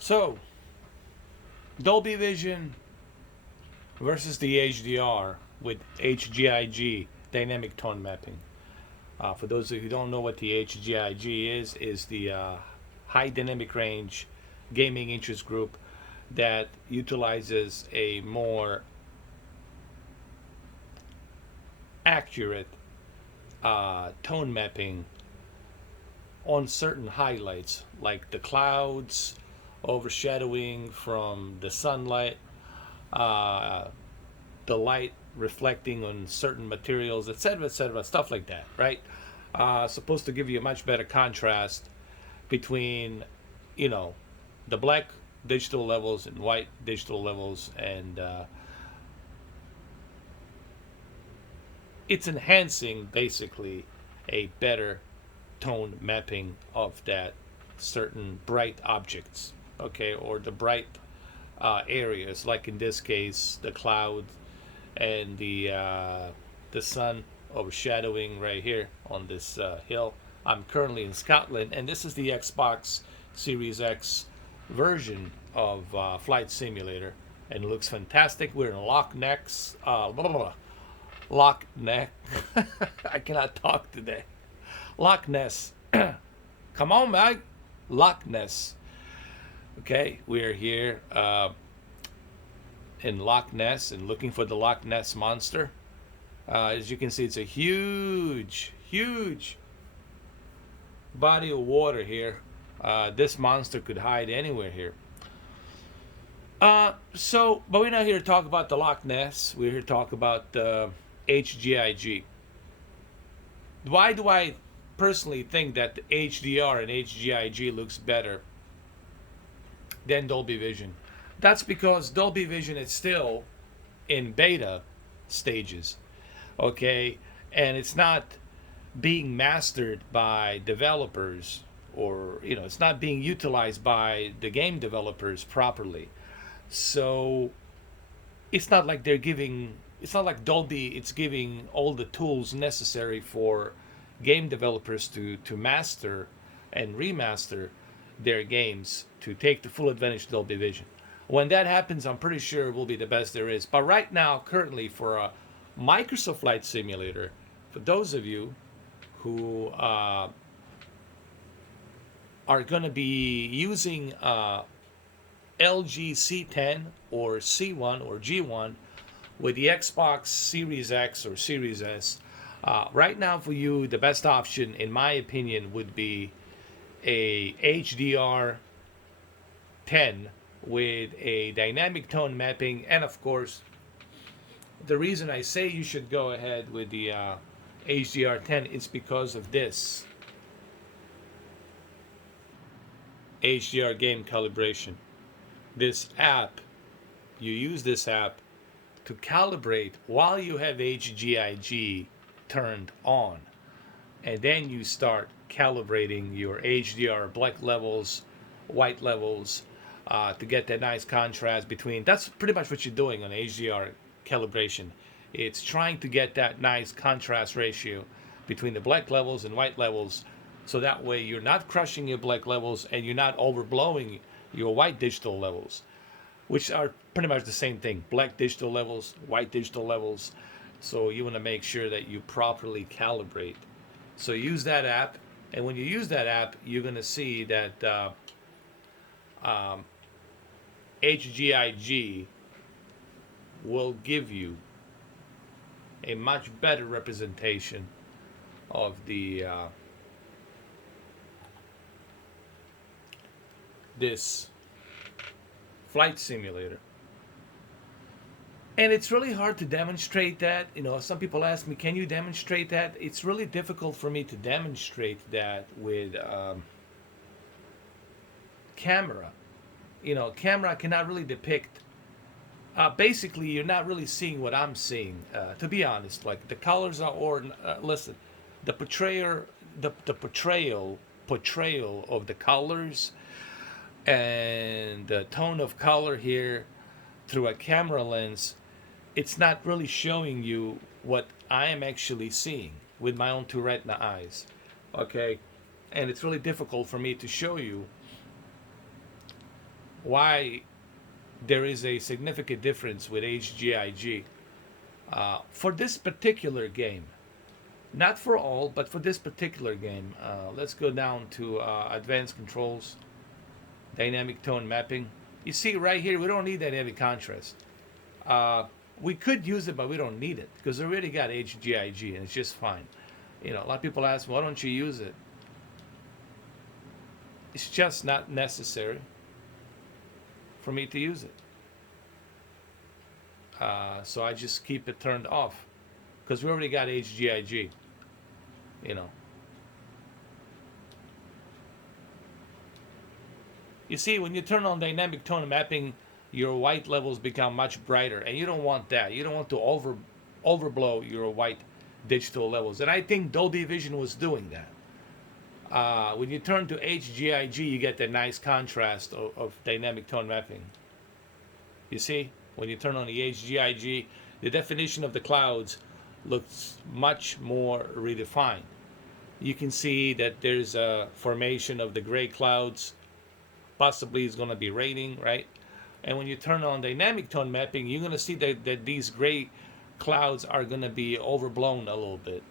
So, Dolby Vision versus the HDR with HGIG dynamic tone mapping. For those of you who don't know what the HGIG is the high dynamic range gaming interest group that utilizes a more accurate tone mapping on certain highlights like the clouds overshadowing from the sunlight, uh, the light reflecting on certain materials, etc., stuff like that, right? Supposed to give you a much better contrast between, you know, the black digital levels and white digital levels, and it's enhancing basically a better tone mapping of that certain bright objects, okay, or the bright areas, like in this case the cloud and the sun overshadowing right here on this hill. I'm currently in Scotland, and this is the Xbox Series X version of Flight Simulator, and it looks fantastic. We're in Loch Ness, Loch Ness. I cannot talk today. Loch Ness. Come on, Mike. Loch Ness. Okay, we're here in Loch Ness and looking for the Loch Ness monster. As you can see, it's a huge, huge body of water here. This monster could hide anywhere here. But we're not here to talk about the Loch Ness. We're here to talk about HGIG. Why do I personally think that the HDR and HGIG looks better than Dolby Vision? That's because Dolby Vision is still in beta stages, okay? And it's not being mastered by developers, or, you know, it's not being utilized by the game developers properly. So it's not like it's not like Dolby, it's giving all the tools necessary for game developers to master and remaster their games to take the full advantage of Dolby Vision. When that happens, I'm pretty sure it will be the best there is. But right now, currently, for a Microsoft Flight Simulator, for those of you who are going to be using LG C10 or C1 or G1 with the Xbox Series X or Series S, right now for you, the best option, in my opinion, would be a HDR 10 with a dynamic tone mapping. And of course, the reason I say you should go ahead with the HDR 10 is because of this HDR game calibration. This app, you use this app to calibrate while you have HGIG turned on, and then you start calibrating your HDR black levels, white levels, to get that nice contrast between. That's pretty much what you're doing on HDR calibration. It's trying to get that nice contrast ratio between the black levels and white levels, so that way you're not crushing your black levels and you're not overblowing your white digital levels, which are pretty much the same thing: black digital levels, white digital levels. So you want to make sure that you properly calibrate. So use that app, and when you use that app, you're going to see that HGIG will give you a much better representation of the this flight simulator. And it's really hard to demonstrate that. You know, some people ask me, can you demonstrate that? It's really difficult for me to demonstrate that with camera. You know, camera cannot really depict. Basically, you're not really seeing what I'm seeing. To be honest, like the colors are, or listen, the portrayal of the colors and the tone of color here through a camera lens, it's not really showing you what I am actually seeing with my own two retina eyes. Okay, and it's really difficult for me to show you why there is a significant difference with HGIG for this particular game. Not for all, but for this particular game. Let's go down to advanced controls, dynamic tone mapping. You see right here, we don't need dynamic contrast. We could use it, but we don't need it because we already got HGIG and it's just fine. You know, a lot of people ask, why don't you use it? It's just not necessary for me to use it. So I just keep it turned off because we already got HGIG. You know. You see, when you turn on dynamic tone mapping, your white levels become much brighter, and you don't want that. You don't want to overblow your white digital levels, and I think Dolby Vision was doing that. When you turn to HGIG, you get the nice contrast of dynamic tone mapping. You see, when you turn on the HGIG, the definition of the clouds looks much more redefined. You can see that there's a formation of the gray clouds. Possibly it's going to be raining, right? And when you turn on dynamic tone mapping, you're going to see that these gray clouds are going to be overblown a little bit.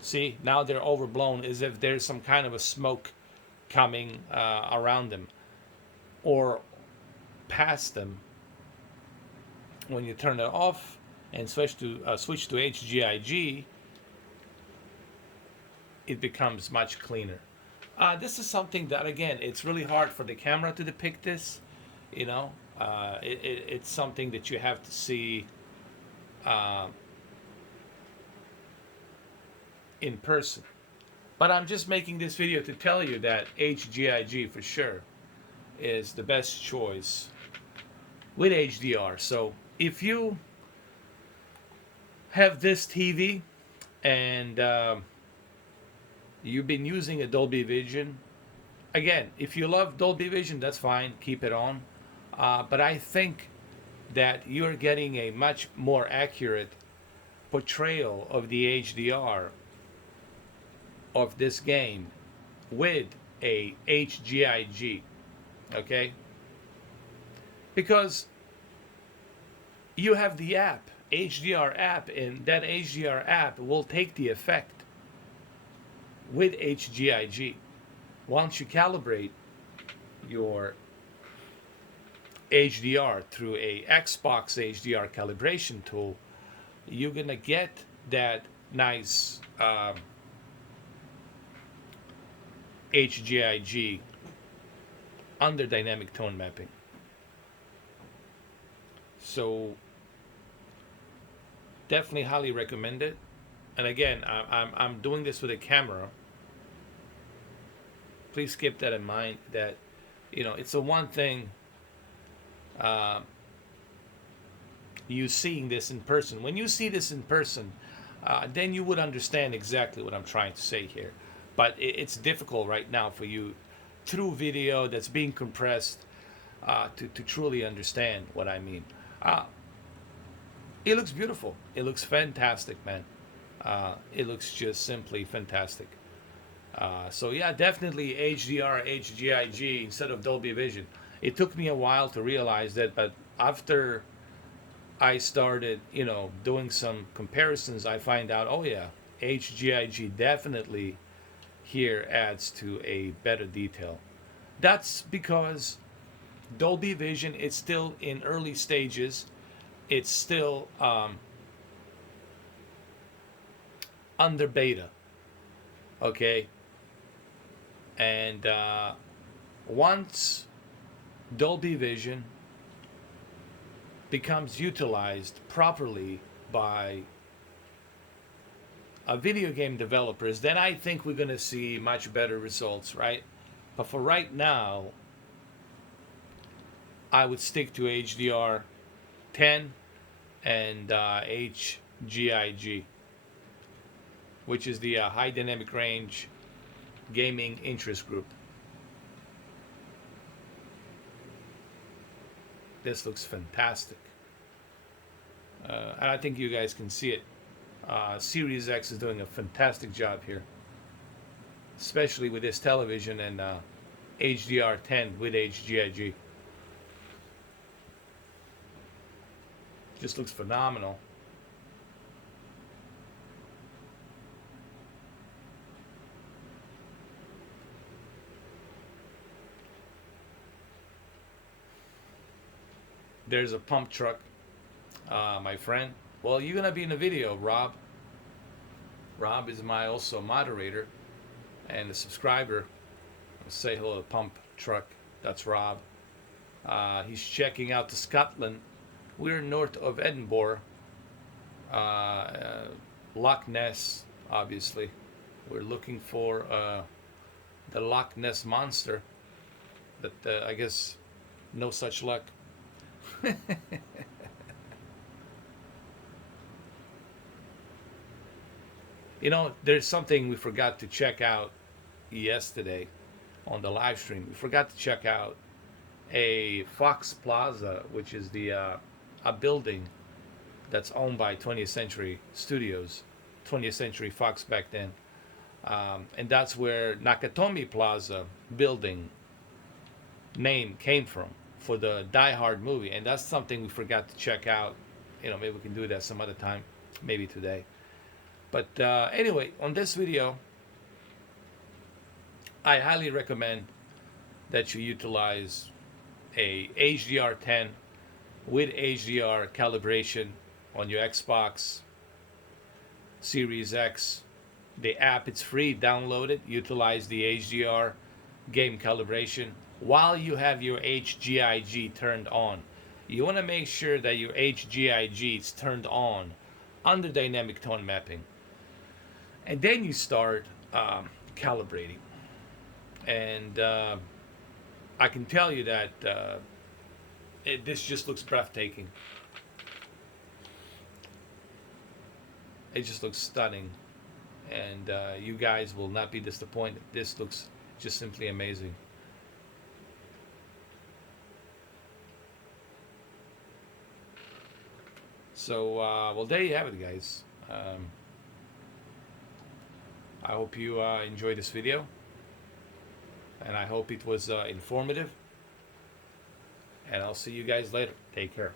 See, now they're overblown as if there's some kind of a smoke coming around them or past them. When you turn it off and switch to HGIG, it becomes much cleaner. This is something that, again, it's really hard for the camera to depict this. You know, it's something that you have to see in person. But I'm just making this video to tell you that HGIG for sure is the best choice with HDR. So if you have this TV and you've been using a Dolby Vision, again, if you love Dolby Vision, that's fine, keep it on. But I think that you're getting a much more accurate portrayal of the HDR of this game with a HGIG, okay? Because you have the app, HDR app, and that HDR app will take the effect with HGIG. Once you calibrate your HDR through a Xbox HDR calibration tool, you're gonna get that nice HGIG under dynamic tone mapping. So definitely highly recommend it. And again, I'm doing this with a camera. Please keep that in mind, that you know, it's a one thing you seeing this in person. When you see this in person, then you would understand exactly what I'm trying to say here. But it's difficult right now for you through video that's being compressed to truly understand what I mean. It looks beautiful. It looks fantastic, man. It looks just simply fantastic. So yeah, definitely HDR, HGIG instead of Dolby Vision. It took me a while to realize that, but after I started, you know, doing some comparisons, I find out, oh yeah, HGIG definitely here adds to a better detail. That's because Dolby Vision is still in early stages. It's still under beta, okay? And once Dolby Vision becomes utilized properly by video game developers, then I think we're going to see much better results, right? But for right now, I would stick to HDR 10 and HGIG, which is the High Dynamic Range Gaming Interest Group. This looks fantastic. And I think you guys can see it. SeriesX is doing a fantastic job here, especially with this television and HDR10 with HGIG. Just looks phenomenal. There's a pump truck, my friend. Well, you're gonna be in the video, Rob. Rob is my also moderator and a subscriber. Say hello to pump truck. That's Rob. He's checking out to Scotland. We're north of Edinburgh. Loch Ness, obviously. We're looking for the Loch Ness monster. But I guess no such luck. You know, there's something we forgot to check out yesterday on the live stream. We forgot to check out a Fox Plaza, which is the a building that's owned by 20th Century Studios, 20th Century Fox back then, and that's where Nakatomi Plaza building name came from for the Die Hard movie, and that's something we forgot to check out. You know, maybe we can do that some other time, maybe today. But anyway, on this video, I highly recommend that you utilize a HDR10 with HDR calibration on your Xbox Series X. The app, it's free, download it, utilize the HDR game calibration while you have your HGIG turned on. You want to make sure that your HGIG is turned on under dynamic tone mapping. And then you start calibrating. And I can tell you that this just looks breathtaking. It just looks stunning. And you guys will not be disappointed. This looks just simply amazing. So, well, there you have it, guys. I hope you enjoyed this video, and I hope it was informative, and I'll see you guys later. Take care.